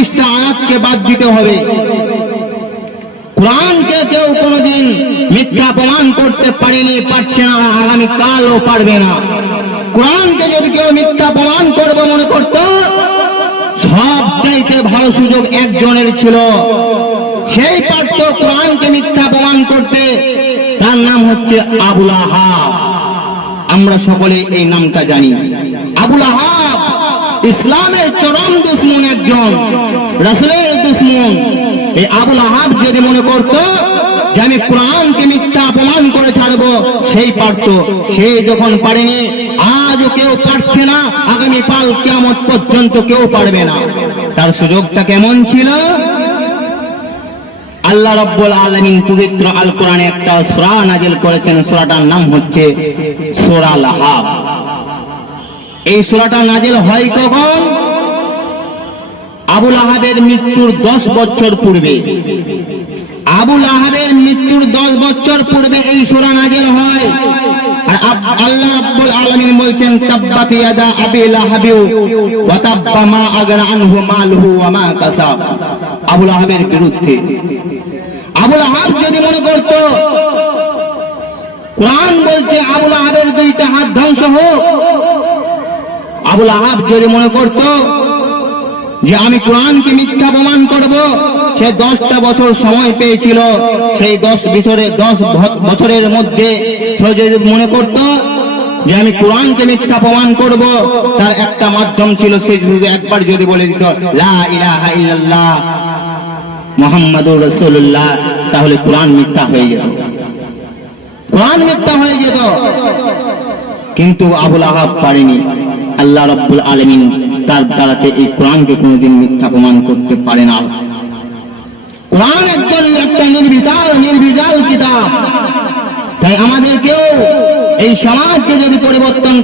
আটত্রিশটা আয়াতকে বাদ দিতে হবে। কোরআনকে কেউ কোনোদিন মিথ্যা প্রমাণ করতে পারেনি, পারছে না, আগামী কালও পারবে না। কোরআনকে যদি কেউ মিথ্যা প্রমাণ করবে মনে করত, সব চাইতে ভালো সুযোগ একজনের ছিল। সেই পারত কোরআনকে মিথ্যা প্রমাণ করতে, তার নাম হচ্ছে আবুল আহাব। আমরা সকলে এই নামটা জানি। আবুল আহাব ইসলামের চরম দুশ্মন একজন। রাসুলের দুশ্মন এই আবুল আহাব যদি মনে করত যে আমি কোরআনকে মিথ্যা অপমান করে ছাড়বো, সেই পারত। সে যখন পারেনি, আজও কেউ পারছে না, আগামী পাল কেমন পর্যন্ত কেউ পারবে না। তার সুযোগটা কেমন ছিল? আল্লাহ রব্বুল আলমিন পবিত্র আল কোরআনে একটা সোরা নাজিল করেছেন, সোরাটার নাম হচ্ছে সূরা লাহাব এই সোরাটা নাজিল হয় কখন? আবুল আহাবের মৃত্যুর দশ বছর পূর্বে। আবুল আহাবের মৃত্যুর দশ বছর পূর্বে এই সূরা নাজিল হয়। আর আল্লাহ রাব্বুল আলামিন বলছেন, তাব্বাত ইয়াদা আবি লাহাবি ওয়া তাব্বা মা আগনা আনহু মালুহু ওয়া মা কাসাব আবুল আহাবের বিরুদ্ধে। আবুল আহাব যদি মনে করত, কোরআন বলছে আবুল আহাবের দুইটা হাত ধ্বংস হোক। আবুল আহাব যদি মনে করত যে আমি কোরআনকে মিথ্যা প্রমাণ করব, সে দশটা বছর সময় পেয়েছিল। সেই দশ বছরে, দশ বছরের মধ্যে সে মনে করত যে আমি কোরআনকে মিথ্যা প্রমাণ করব, তার একটা মাধ্যম ছিল সে শুধু একবার যদি বলে দিত, লা মোহাম্মদুর রসুল্লাহ তাহলে কোরআন মিথ্যা হয়ে যেত। কোরআন মিথ্যা হয়ে যেত। কিন্তু আবুল আহাব পারেনি। আল্লাহ রব্বুল আলমিন তার দ্বারাতে এই কোরআনকে কোনোদিন মিথ্যা প্রমাণ করতে পারে না। কোরআন একজন একটা নির্বিচার, নির্বিজাল কিতাব। তাই আমাদেরকেও এই সমাজকে যদি পরিবর্তন